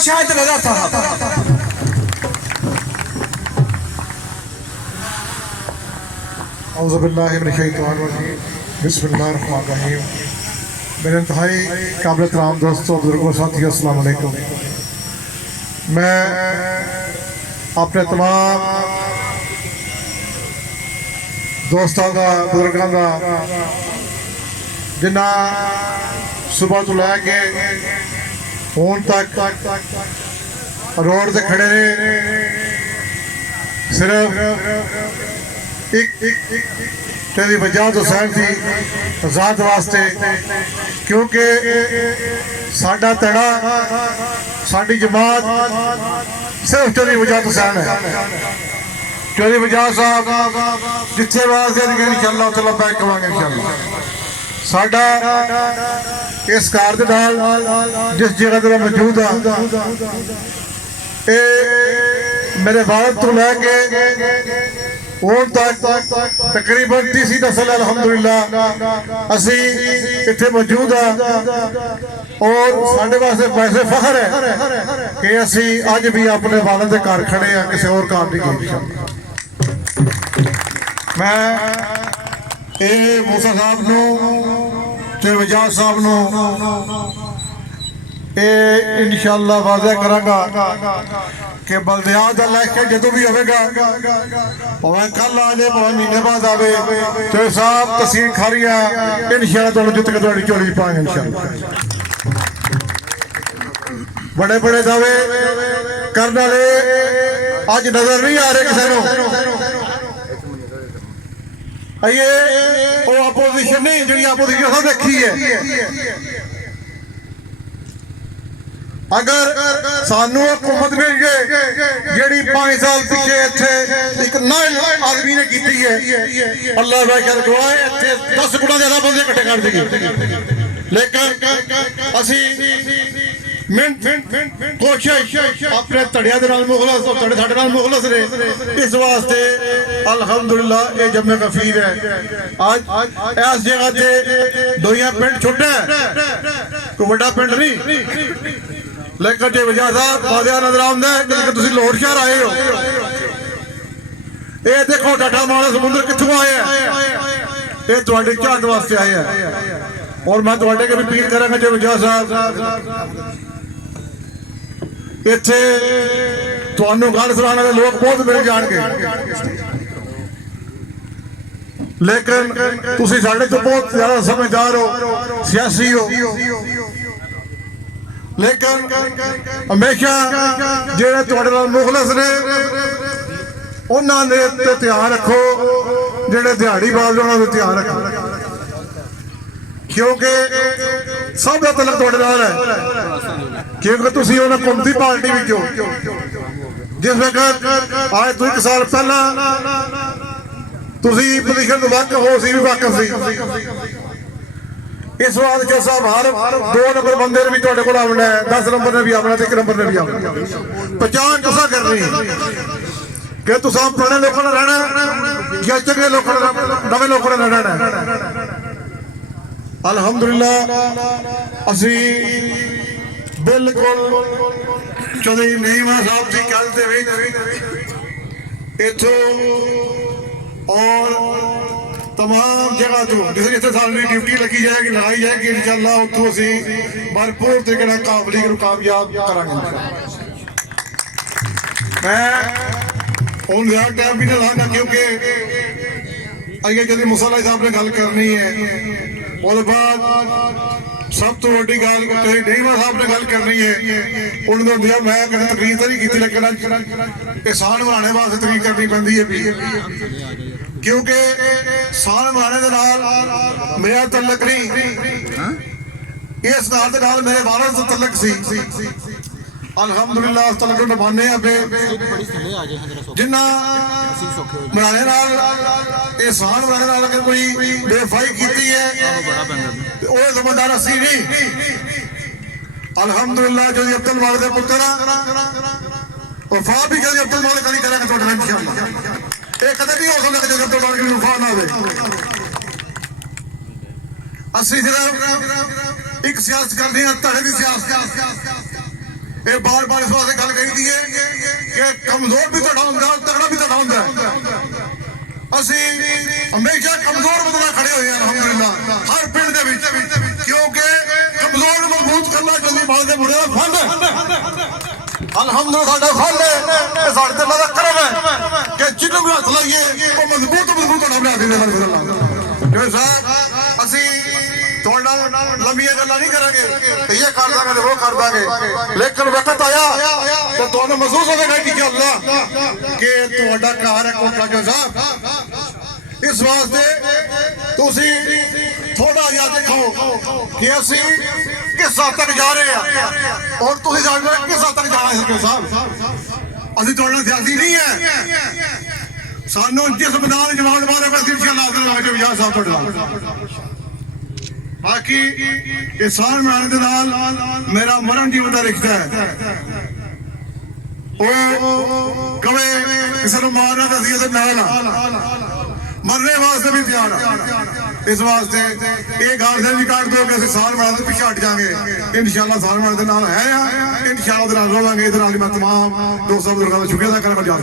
शायद रजा साहब। बिस्मिल्लाहिर्रहमानिर्रहीम। मेरे इंतहाई काबिल एहतराम दोस्तों, बुजुर्गों, साथियों, अस्सलाम वालेकुम। मैं अपने तमाम दोस्तों का, बुजुर्गों का, जिन्हें सुबह तो लैके हुण तक रोड से खड़े ने, सिर्फ एक तेरी वजाहत हुसैन थी आजाद वास्ते, क्योंकि साडा तड़ा, साडी जमात सिर्फ तेरी वजाहत हुसैन है। तेरी वजाहत साहब जिथे वास्ते इंशाअल्लाह उत्थे लब्बैक कहांगे इंशाअल्लाह। साडा इस घर दे नाल जिस जगह ते मौजूद हाँ, मेरे वालद तो लैके हुण तक तकरीबन 30 नस्ल अल्हम्दुलिल्लाह असी इत्थे मौजूद हाँ। और साडे वास्ते वैसे फखर है कि असी अज भी अपने वालद दे घर खड़े हैं, किसी और काम नहीं गए। मैं मूसा साहब नूं ते वजाहत साहब नूं इंशाअल्लाह वादा करांगा कि बलदियात दा इलेक्शन जदों भी होगा, भावें कल आ जाए, भावें महीने बाद आवे, तो साहब तहसील खारिया इंशाअल्लाह तुहानूं जित के तुहाडी झोली च पाएंगे इंशाअल्लाह। बड़े बड़े दावे करने वाले अज नजर नहीं आ रहे किसी नूं। ये वो अपोजिशन नहीं जी, अपोजिशन देखी है। अगर सानू हुकूमत मिल गए जी 5 साल पिछे इत्थे एक नए आदमी ने की है, अल्लाह वाहिद गवाह इत्थे 10 गुना ज्यादा बंदे इकट्ठे कर देगी। लेकिन असी कोशिश अपने धड़िया मुखलस, धड़े साडे नाल मुखलस ने, इस वास्ते अल्हम्दुलिल्लाह ये जम्मे कफीर है। आज इस जगह से दोइयां पिंड छोटा है, कोई बड़ा पिंड नहीं, लेकिन जो वजाहत साहब वादिया नजर आउंदा है कि तुसीं लाहौर शहर आए हो। ये देखो टाटा माना समुद्र कित्थों आए हैं, ये तुहाडी चाहत वास्ते आए हैं। और मैं तुहाडे के भी अपील करांगा जो वजाहत साहब इत्थे तुहानूं गल सुनाने वाले लोग बहुत मिल जाणगे, लेकिन तुसीं साडे तो बहुत ज्यादा समझदार हो, सियासी हो। लेकिन हमेशा जिहड़े तुहाडे नाल मुखलस ने उन्हां दे ते ध्यान रखो, जिहड़े दिहाड़ीबाज उन्हां दा ध्यान रखो, क्योंकि सब दा तलक तुहाडे नाल है। क्योंकि तुसीं उन्हां हुकूमती पार्टी विच हो, जिस वक्त आज तो 1 साल पहला तुसीं पोजीशन तो वाकफ हो, सी भी वाकफ सी। इस बात के साहब हर 2 नंबर बंदे ने भी तुहाडे कोल आउणा है, 10 नंबर ने भी आउणा ते 1 नंबर ने भी आउणा। पहचान तुसां करनी कि तुसां पुराने लोकां नाल रहना या चंगे लोकां नाल, नवे लोकां नाल रहना। अल्हम्दुलिल्लाह असी बिल्कुल चौधरी नीमा साहब की गल दे विच इत्थों और तमाम जगह तो जिथे जिथे साडी ड्यूटी लगी जाएगी, लगाई जाएगी, इंशाअल्लाह उत्थों असी भरपूर तरीके नाल काबली नूं कामयाब करांगे। मैं हुण ज़्यादा टाइम भी नहीं लांगा, क्योंकि अगे जल्दी मुसला साहब ने गल करनी है, और बाद सब तो वड्डी गल नीमा साहब ने गल करनी है। उन्होंने दिया मैं कदे तकरीर तो नहीं की, लेकिन एहसान बनाने वास्ते तकरीर करनी पैंदी है, क्योंकि साल माने दे नाल मेरा तलक नहीं, इस घर दे नाल मेरे वालद से तलक सी। अल्हम्दुलिल्लाह तलक निभाने पे जिन्ना बनाने नाल एहसान बनाने नाल अगर कोई बेवफाई कीती है तो ओह समझदार असी नहीं। अल्हम्दुलिल्लाह जो अब्दुल मालिक दे पुत्र वफा भी कभी अब्दुल मालिक नहीं करेगा तो इंशाअल्लाह। ये कदे नहीं हो सकता कि जो अब्दुल मालिक वफा ना हो। असी सिर्फ एक सियासत करनी है, धड़े की सियासत ਇਹ ਬਾਰ-ਬਾਰ ਇਸ ਵਾਸਤੇ ਗੱਲ ਕਹੀਦੀ ਹੈ ਕਿ ਕਮਜ਼ੋਰ ਵੀ ਤੁਹਾਡਾ ਹੁੰਦਾ, ਤਗੜਾ ਵੀ ਤੁਹਾਡਾ ਹੁੰਦਾ। ਅਸੀਂ ਹਮੇਸ਼ਾ ਕਮਜ਼ੋਰ ਬੰਦੇ ਨਾਲ ਖੜੇ ਹੋਏ ਹਾਂ ਅਲਹਮਦੁਲਿਲਾ ਹਰ ਪਿੰਡ ਦੇ ਵਿੱਚ, ਕਿਉਂਕਿ ਕਮਜ਼ੋਰ ਨੂੰ ਮਜ਼ਬੂਤ ਕਰਨਾ ਜਲਦੀ ਬਾਲ ਦੇ ਮੁੰਡੇ ਦਾ ਫੰਡ ਅਲਹਮਦੁਲਿਲਾ ਸਾਡਾ ਫੰਡ ਹੈ। ਇਹ ਸਾਡੇ ਤੇ ਅੱਲਾ ਦਾ ਕਰਮ ਹੈ ਕਿ ਜਿਹਨੂੰ ਵੀ ਹੱਥ ਲਾਈਏ ਉਹ ਮਜ਼ਬੂਤ ਤੁਹਾਡਾ ਬਣਾ ਦਿੰਦੇ ਹਨ। ਜੋ ਸਾਹਿਬ ਅਸੀਂ ਤੁਹਾਡੇ ਨਾਲ ਲੰਬੀਆਂ ਗੱਲਾਂ ਨਹੀਂ ਕਰਾਂਗੇ, ਇਹ ਕਰ ਦਾਂਗੇ ਤੇ ਉਹ ਕਰ ਦਾਂਗੇ, ਲੇਕਿਨ ਵਕਤ ਆਇਆ ਤੇ ਤੁਹਾਨੂੰ ਮਹਿਸੂਸ ਹੋਵੇਗਾ ਕਿ ਅੱਲਾ ਕਿ ਤੁਹਾਡਾ ਘਰ ਹੈ ਕੋਟਾ ਜੋ ਸਾਹਿਬ। ਇਸ ਵਾਸਤੇ ਤੁਸੀਂ ਥੋੜਾ ਜਿਹਾ ਦੇਖੋ ਕਿ ਅਸੀਂ ਕਿਸ ਹੱਦ ਤੱਕ ਜਾ ਰਹੇ ਹਾਂ ਔਰ ਤੁਸੀਂ ਸਾਡੇ ਨਾਲ ਕਿਸ ਹੱਦ ਤੱਕ ਜਾਣਾ ਹੈ ਸਾਹਿਬ। ਅਸੀਂ ਤੁਹਾਡੇ ਨਾਲ ਸਿਆਸੀ ਨਹੀਂ ਹੈ, ਸਾਨੂੰ ਜਿਸ ਮੈਦਾਨ ਜਵਾਨ ਮਾਰੇ ਬਸ ਇਨਸ਼ਾਅੱਲਾ ਆਦਰ ਵਿਆਹ ਸਾਹਿਬ ਤੁਹਾਡੇ ਨਾਲ। ਬਾਕੀ ਇਸਾਨ ਮਾਰਨ ਦੇ ਨਾਲ ਮੇਰਾ ਮਰਨ ਜੀਵਨ ਦਾ ਰਿਸ਼ਤਾ ਹੈ। ਉਹ ਕਵੇ ਕਿਸੇ ਨੂੰ ਮਾਰਨਾ ਤਾਂ ਅਸੀਂ ਇਹਦੇ ਨਾਲ ਮਰਨੇ ਵਾਸਤੇ ਵੀ ਤਿਆਰ ਆ। ਇਸ ਵਾਸਤੇ ਇਹ ਗੱਲ ਦੇ ਵੀ ਕੱਢ ਦੋ ਕਿ ਅਸੀਂ ਸਾਲ ਮਾਰਨ ਦੇ ਪਿੱਛੇ ਹਟ ਜਾਾਂਗੇ। ਇਨਸ਼ਾਅੱਲਾ ਸਾਲ ਮਾਰਨ ਦੇ ਨਾਲ ਹੈ ਆ, ਇਨਸ਼ਾਅੱਲਾ ਦੇ ਨਾਲ ਰਹਾਂਗੇ। ਇਹਦੇ ਨਾਲ ਮੈਂ ਤਮਾਮ ਦੋਸਤਾਂ ਬਜ਼ੁਰਗਾਂ ਦਾ ਸ਼ੁਕਰੀਆ ਅਦਾ ਕਰਾਂਗਾ।